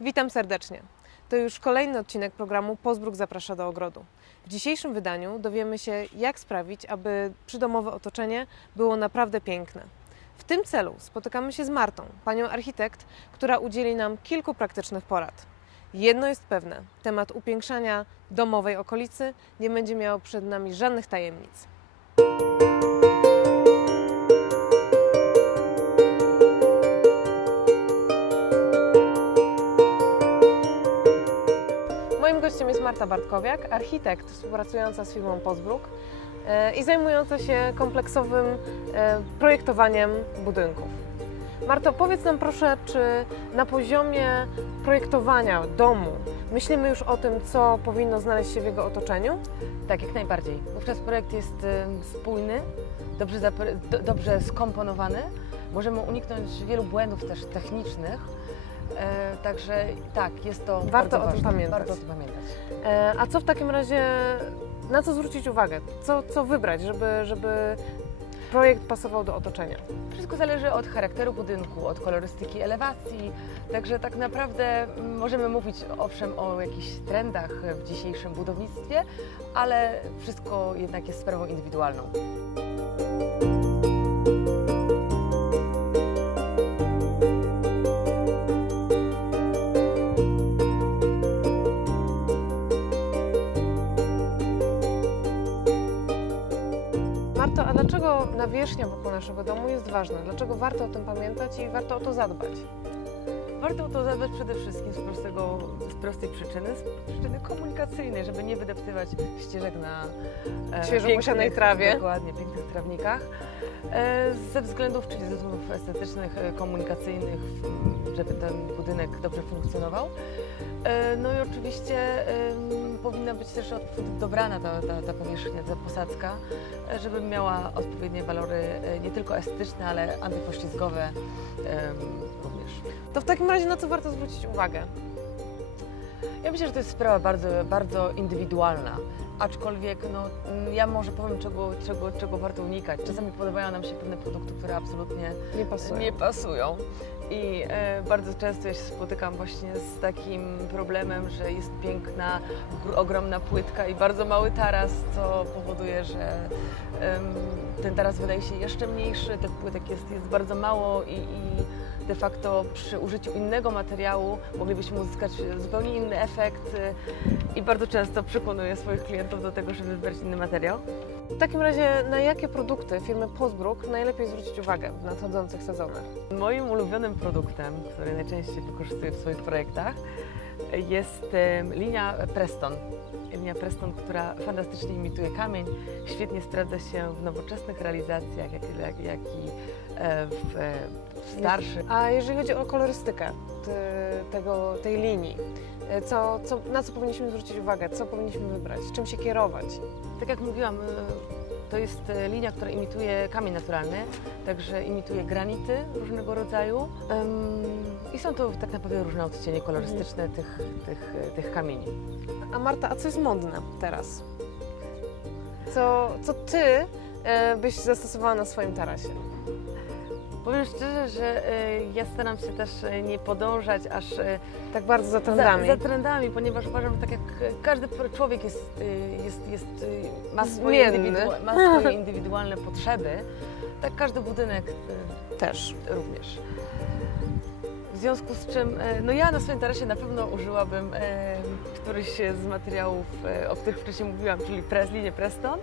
Witam serdecznie. To już kolejny odcinek programu Pozbruk zaprasza do ogrodu. W dzisiejszym wydaniu dowiemy się, jak sprawić, aby przydomowe otoczenie było naprawdę piękne. W tym celu spotykamy się z Martą, panią architekt, która udzieli nam kilku praktycznych porad. Jedno jest pewne: temat upiększania domowej okolicy nie będzie miał przed nami żadnych tajemnic. Moim gościem jest Marta Bartkowiak, architekt współpracująca z firmą Pozbruk e, i zajmująca się kompleksowym e, projektowaniem budynków. Marto, powiedz nam proszę, czy na poziomie projektowania domu myślimy już o tym, co powinno znaleźć się w jego otoczeniu? Tak, jak najbardziej. Wówczas projekt jest spójny, dobrze, dobrze skomponowany. Możemy uniknąć wielu błędów też technicznych. E, także tak, jest to Warto bardzo o tym ważne. pamiętać. Warto o tym pamiętać. E, A co w takim razie, na co zwrócić uwagę? Co, co wybrać, żeby, żeby projekt pasował do otoczenia? Wszystko zależy od charakteru budynku, od kolorystyki elewacji. Także tak naprawdę mm, możemy mówić owszem o jakichś trendach w dzisiejszym budownictwie, ale wszystko jednak jest sprawą indywidualną. Dlaczego nawierzchnia wokół naszego domu jest ważna? Dlaczego warto o tym pamiętać i warto o to zadbać? Warto o to zadbać przede wszystkim z, prostego, z prostej przyczyny, z przyczyny komunikacyjnej, żeby nie wydeptywać ścieżek na e, Świeżo pięknych- posianej trawie. Dokładnie, pięknych trawnikach. E, ze względów, czyli ze względów estetycznych, e, komunikacyjnych, żeby ten budynek dobrze funkcjonował. E, no i oczywiście powinna być też dobrana ta, ta, ta powierzchnia, ta posadzka, e, żeby miała odpowiednie walory e, nie tylko estetyczne, ale antypoślizgowe również. To w takim razie na co warto zwrócić uwagę? Ja myślę, że to jest sprawa bardzo, bardzo indywidualna. Aczkolwiek no, mm, ja może powiem, czego, czego, czego warto unikać. Czasami podobają nam się pewne produkty, które absolutnie Nie pasuje. nie pasują. I e, bardzo często ja się spotykam właśnie z takim problemem, że jest piękna, gr- ogromna płytka i bardzo mały taras, co powoduje, że ten taras wydaje się jeszcze mniejszy, tych płytek jest, jest bardzo mało i, i de facto przy użyciu innego materiału moglibyśmy uzyskać zupełnie inny efekt y, i bardzo często przekonuję swoich klientów do tego, żeby wybrać inny materiał. W takim razie na jakie produkty firmy Pozbruk najlepiej zwrócić uwagę w nadchodzących sezonach? Moim ulubionym produktem, który najczęściej wykorzystuję w swoich projektach, jest linia Preston. Linia Preston, która fantastycznie imituje kamień, świetnie sprawdza się w nowoczesnych realizacjach, jak, jak, jak i e, w, e, w starszych. A jeżeli chodzi o kolorystykę ty- tego, tej linii, co, co, na co powinniśmy zwrócić uwagę? Co powinniśmy wybrać? Czym się kierować? Tak jak mówiłam, e, to jest e, linia, która imituje kamień naturalny, także imituje granity różnego rodzaju i są to tak naprawdę różne odcienie kolorystyczne tych, tych, tych kamieni. A Marta, a co jest modne teraz? Co, co ty e, byś zastosowała na swoim tarasie? Powiem szczerze, że e, ja staram się też e, nie podążać aż e, Tak bardzo za za, trendami. za trendami, ponieważ uważam, że tak jak każdy człowiek jest, jest, jest, ma, swoje Zmienny. indywidua- ma swoje indywidualne potrzeby, tak każdy budynek Też. również. W związku z czym, no ja na swoim tarasie na pewno użyłabym któryś z materiałów, e, o których wcześniej mówiłam, czyli press, linię Preston.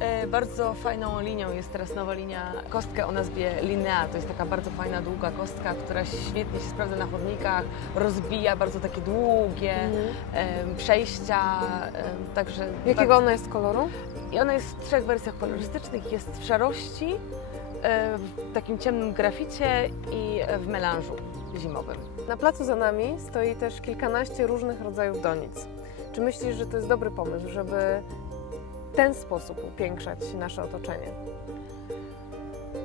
E, bardzo fajną linią jest teraz nowa linia, kostka o nazwie Linea. To jest taka bardzo fajna, długa kostka, która świetnie się sprawdza na chodnikach, rozbija bardzo takie długie Mhm. e, przejścia, także... Jakiego ona jest koloru? I ona jest w trzech wersjach kolorystycznych. Jest w szarości, w takim ciemnym graficie i w melanżu zimowym. Na placu za nami stoi też kilkanaście różnych rodzajów donic. Czy myślisz, że to jest dobry pomysł, żeby w ten sposób upiększać nasze otoczenie?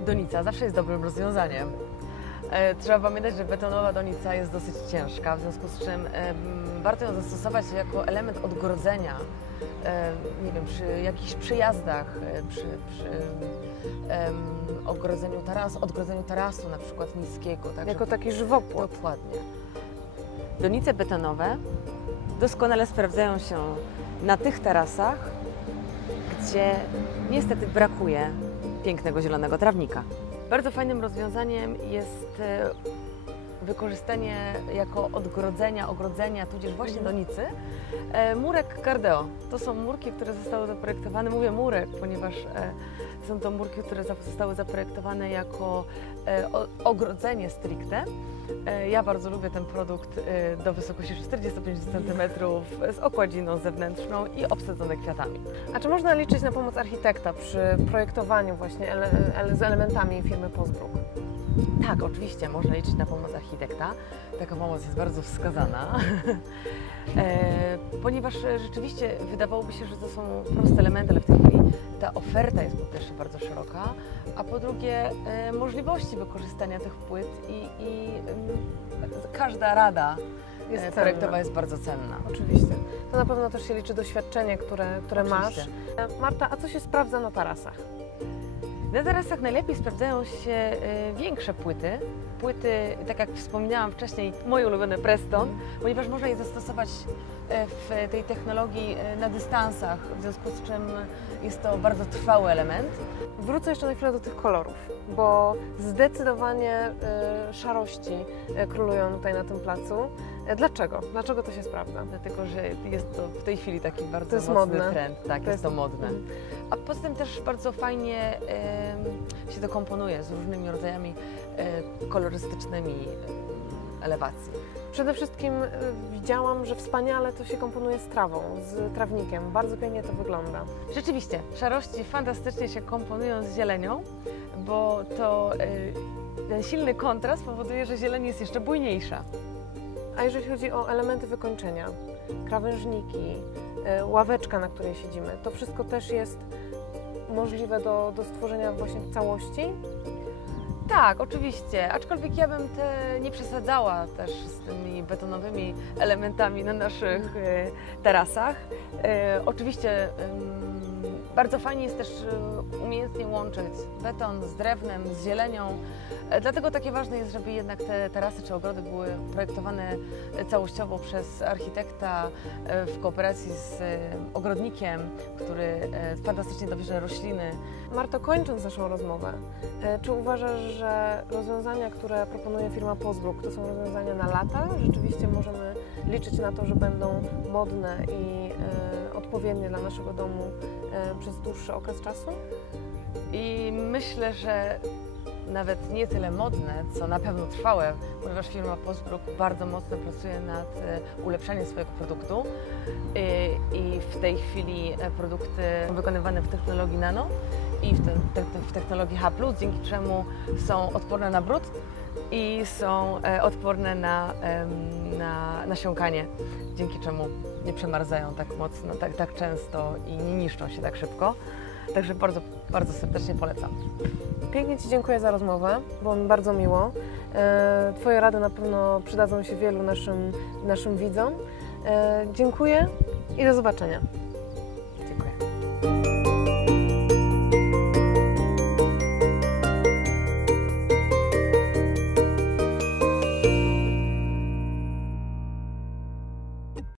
Donica zawsze jest dobrym rozwiązaniem. E, Trzeba pamiętać, że betonowa donica jest dosyć ciężka, w związku z czym warto ją zastosować jako element odgrodzenia. Nie wiem, przy jakichś przyjazdach, e, przy, przy em, ogrodzeniu tarasu, odgrodzeniu tarasu na przykład niskiego. Tak, Jako żeby- taki żywopłot. Dokładnie. Donice betonowe doskonale sprawdzają się na tych tarasach, gdzie niestety brakuje pięknego zielonego trawnika. Bardzo fajnym rozwiązaniem jest e, wykorzystanie jako odgrodzenia, ogrodzenia, tudzież właśnie donicy, e, murek Cardeo. To są murki, które zostały zaprojektowane, mówię murek, ponieważ e, są to murki, które zostały zaprojektowane jako e, ogrodzenie stricte. Ja bardzo lubię ten produkt do wysokości 45 cm z okładziną zewnętrzną i obsadzone kwiatami. A czy można liczyć na pomoc architekta przy projektowaniu właśnie ele, z elementami firmy Postbrook? Tak, oczywiście można liczyć na pomoc architekta. Taka pomoc jest bardzo wskazana, e, ponieważ e, rzeczywiście wydawałoby się, że to są proste elementy, ale w tej chwili ta oferta jest po pierwsze bardzo szeroka, a po drugie e, możliwości wykorzystania tych płyt i, i em, każda rada Jest e, cenna. projektowa jest bardzo cenna. Oczywiście. To na pewno też się liczy doświadczenie, które, które masz. Oczywiście. E, Marta, a co się sprawdza na tarasach? Na tarasach najlepiej sprawdzają się e, większe płyty. Płyty, tak jak wspominałam wcześniej, moje ulubione Preston, ponieważ można je zastosować e, w tej technologii e, na dystansach, w związku z czym jest to bardzo trwały element. Wrócę jeszcze na chwilę do tych kolorów, bo zdecydowanie szarości królują tutaj na tym placu. Dlaczego? Dlaczego to się sprawdza? Dlatego, że jest to w tej chwili taki bardzo jest mocny modne. trend. Tak, To jest jest- to modne. A poza tym też bardzo fajnie się to komponuje z różnymi rodzajami e, kolorystycznymi elewacji. Przede wszystkim e, widziałam, że wspaniale to się komponuje z trawą, z trawnikiem. Bardzo pięknie to wygląda. Rzeczywiście, szarości fantastycznie się komponują z zielenią, bo to y, ten silny kontrast powoduje, że zieleń jest jeszcze bujniejsza. A jeżeli chodzi o elementy wykończenia, krawężniki, e, ławeczka, na której siedzimy, to wszystko też jest możliwe do, do stworzenia właśnie w całości. Tak, oczywiście, aczkolwiek ja bym te nie przesadzała też z tymi betonowymi elementami na naszych e, tarasach. E, oczywiście ym, bardzo fajnie jest też e, umiejętnie łączyć beton z drewnem, z zielenią. E, Dlatego takie ważne jest, żeby jednak te tarasy czy ogrody były projektowane e, całościowo przez architekta w kooperacji z ogrodnikiem, który fantastycznie dobierze rośliny. Marto, kończąc naszą rozmowę, czy uważasz, że rozwiązania, które proponuje firma Postbrook, to są rozwiązania na lata? Rzeczywiście możemy liczyć na to, że będą modne i e, odpowiednie dla naszego domu e, przez dłuższy okres czasu? I myślę, że nawet nie tyle modne, co na pewno trwałe, ponieważ firma Postbrook bardzo mocno pracuje nad e, ulepszaniem swojego produktu I, w tej chwili produkty wykonywane w technologii nano i w technologii H+, dzięki czemu są odporne na brud i są e, odporne na, na nasiąkanie, dzięki czemu nie przemarzają tak mocno, tak, tak często i nie niszczą się tak szybko. Także bardzo, bardzo serdecznie polecam. Pięknie Ci dziękuję za rozmowę, było mi bardzo miło. E, Twoje rady na pewno przydadzą się wielu naszym, naszym widzom. E, Dziękuję i do zobaczenia.